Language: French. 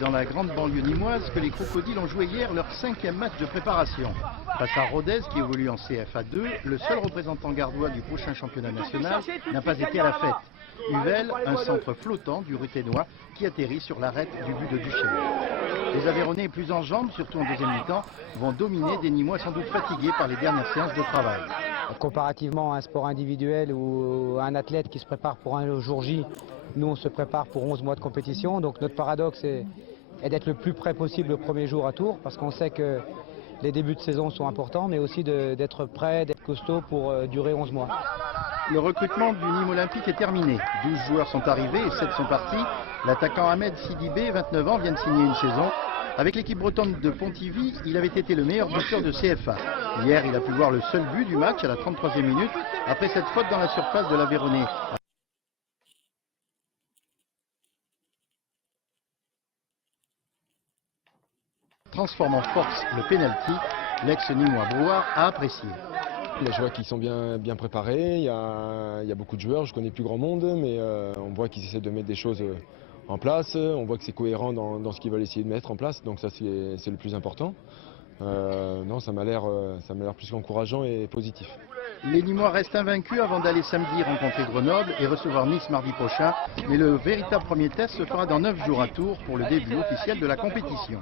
Dans la grande banlieue nîmoise, que les Crocodiles ont joué hier leur 5e match de préparation. Face à Rodez, qui évolue en CFA 2, le seul représentant gardois du prochain championnat national n'a pas été à la fête. Uvel, un centre flottant du Ruténois qui atterrit sur l'arête du but de Duchesne. Les Aveyronnais plus en jambes, surtout en deuxième mi-temps, vont dominer des Nîmois sans doute fatigués par les dernières séances de travail. Comparativement à un sport individuel ou à un athlète qui se prépare pour un jour J, nous on se prépare pour 11 mois de compétition. Donc notre paradoxe est d'être le plus près possible le premier jour à Tours, parce qu'on sait que les débuts de saison sont importants, mais aussi d'être prêt, d'être costaud pour durer 11 mois. Le recrutement du Nîmes Olympique est terminé. 12 joueurs sont arrivés et 7 sont partis. L'attaquant Ahmed Sidibé, 29 ans, vient de signer une saison. Avec l'équipe bretonne de Pontivy, il avait été le meilleur buteur de CFA. Hier, il a pu voir le seul but du match à la 33e minute, après cette faute dans la surface de l'Aveyronnais. Transforme en force le pénalty, l'ex-Nîmois Brouard a apprécié. Je vois qu'ils sont bien préparés, il y a beaucoup de joueurs, je connais plus grand monde, mais on voit qu'ils essaient de mettre des choses en place, on voit que c'est cohérent dans ce qu'ils veulent essayer de mettre en place, donc ça c'est le plus important. Non, ça m'a l'air plus qu'encourageant et positif. Les Nîmois restent invaincus avant d'aller samedi rencontrer Grenoble et recevoir Nice mardi prochain, mais le véritable premier test se fera dans 9 jours à Tours pour le début officiel de la compétition.